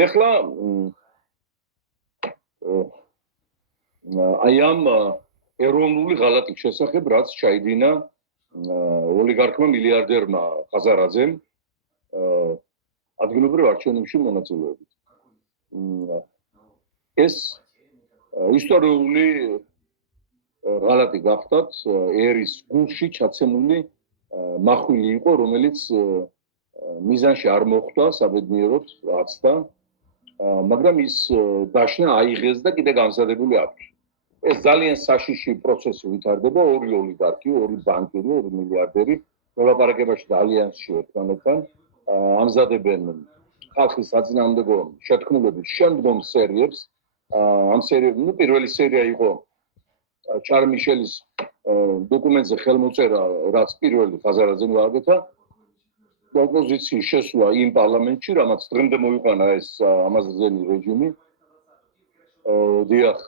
ეხლა აი ამ ეროვნული ღალატის შესახებ რაც ჩაიდინა ოლიგარქმა მილიარდერმა ხაზარაძემ ადგილობრივ არჩევნებში მონაწილეობით. ეს ისტორიული ღალატი გახდათ ერის გულში ჩაცემული მახვილი იყო, რომელიც მიზანში არ მოხვდა საბედნიეროდ რაცდა, მაგრამ ის დაშნა აიღეს და კიდე გამზადებული აქვს. ეს ძალიან საშიში პროცესი ვითარდება, ორი ოლიგარქი, ორი ბანკირი, ორი მილიარდერი მოლაპარაკებაში და ალიანსში ერთმანეთთან ამზადებენ ხალხის საწინააღმდეგო შეთქმულების შემდგომ სერიებს. ამ სერიებში პირველი სერია იყო ჩარლ მიშელის დოკუმენტზე ხელმოწერა, რაც პირველი ხაზარაძემ გააკეთა. ოპოზიციის შესვლა იმ პარლამენტში, რამაც დღემდე მოიყვანა ეს ამაზრზენი რეჟიმი. დიახ,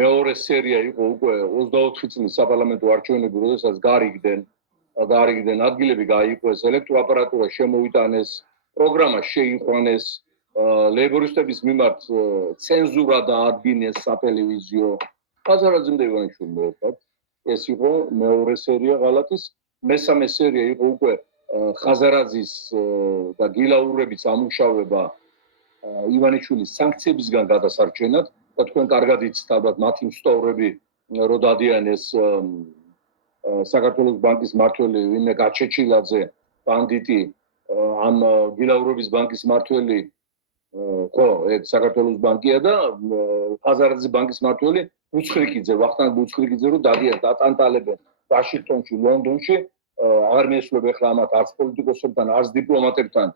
მეორე სერია იყო უკვე 24 წლის საპარლამენტო არჩევნები, როდესაც გაარიგდნენ ადგილები, გაიყვეს ელექტროაპარატურა, შემოიტანეს პროგრამა, შეიყვანეს ლეიბორისტების მიმართ ცენზურა დაადგინეს სატელევიზიო. ხაზარაძემ და ივანიშვილმა ერთად. ეს იყო მეორე სერია ღალატის. მესამე სერია იყო უკვე ხაზარაძის და გილაურების ამუშავება ივანიშვილის სანქციებისგან გადასარჩენად და თქვენ კარგად იცით ალბათ მათი მსტოვრები რო დადიანეს საქართველოს ბანკის მმართველი ვინმე გაჩეჩილაძე ბანდიტი ამ გილაურების ბანკის მმართველი ხო ეს საქართველოს ბანკია და ხაზარაძის ბანკის მმართველი ბუცხრიკიძე ვახტანგ ბუცხრიკიძე რო დადიან დატანტალებენ ვაშინგტონში ლონდონში აღარ მიესწრება ახლა ამათ არც პოლიტიკოსებთან არც დიპლომატებთან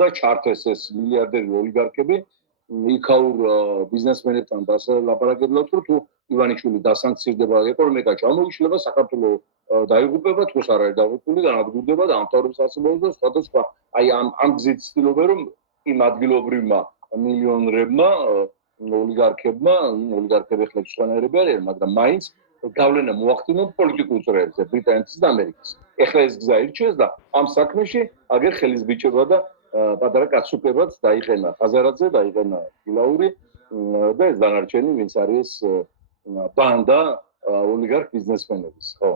და ჩართეს ეს მილიარდერი ოლიგარქები იქაურ ბიზნესმენებთან დასალაპარაკებლად თუ ივანიშვილი დასანქცირდება ეკონომიკა ჩამოიშლება საქართველოს დაიღუპება თუს არ არის დაღუპული განადგურდება და ამთავრებს არსებობს და სხვადასხვა აი ამ გზით ცდილობენ რომ იმ ადგილობრივმა მილიონერებმა ოლიგარქებმა ოლიგარქები ხლებს სხვანაირები არიან მაგრამ მაინც გავლენა მოახდინონ პოლიტიკურ წრეებზე ბრიტანეთის და ამერიკის ეხლა ეს გზა ირჩევს და ამ საქმეში აგერ ხელისბიჭება და პატარა კაცუკებად დაიყენა ხაზარაძე დაიყენა გილაური და ეს დანარჩენი ვინც არის ბანდა ოლიგარქ ბიზნესმენების ხო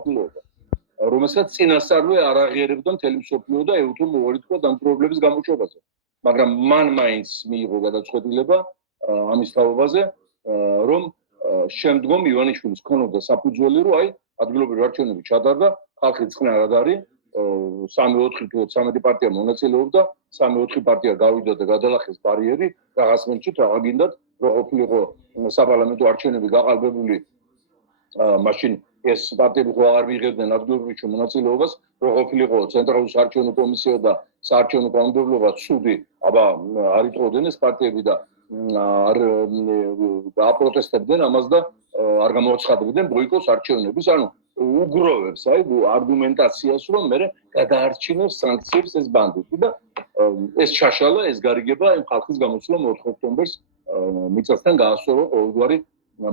რომელსაც წინასწარვე არ აღიარებდა მთელი მსოფლიო და ეუთო მოვარითქვა დამპყრობლების გამოშვებაზე მაგრამ მან მაინც მიიღო გადაწყვეტილება ამის თაობაზე რომ შემდგომ ივანიშვილის ქონოდა საფუძველი რომ აი ადგილობრივი არჩევნები ჩატარდა ხალხი წყნარად არ არის 3-4 პარტია მონაწილეობდა 3-4 პარტია გავიდა და გადალახეს ბარიერი რაღაც მომენტში რა გინდათ რომ ყოფილიყო საპარლამენტო არჩევნები გაყალბებული მაშინ ეს პარტიები ხო არ მიიღებდნენ ადგილობრივ მონაწილეობას რომ ყოფილიყო ცენტრალური საარჩევნო კომისია და საარჩევნო კანონმდებლობა ცუდი აბა არ იტყოდნენ ეს პარტიები და არ აპროტესტებდნენ ამას და არ გამოაცხადებდნენ ბოიკოტს არჩევნების ანუ უგროვებს აი არგუმენტაციას რომ მე გადაარჩინოს სანქციებს ეს ბანდიტი და ეს ჩაშალა ეს გარიგება იმ ხალხის გამოსვლა 4 ოქტომბერს მიწასთან გაასწორო ყოველგვარი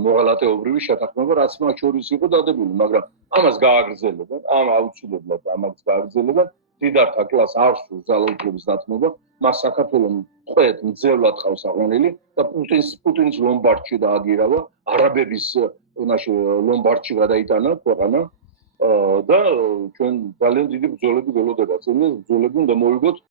მოღალატეობრივი შეთანხმება რაც მათ შორის იყო დადებული მაგრამ ამას გააგრძელებენ ამ აუცილებლად ამას გააგრძელებენ დიდართა კლას არ სურს ძალაუფლების დათმობა მას საქართველოს ყველეთ მძევლად ხავს აღვენილი და პუტინის ლომბარდში დააგირავა არაბების იმაში ლომბარდში გადაიტანა ქვეყანა და ჩვენ ძალიან დიდი ბრძოლები ველოდება წინ ბრძოლები უნდა მოვიგოთ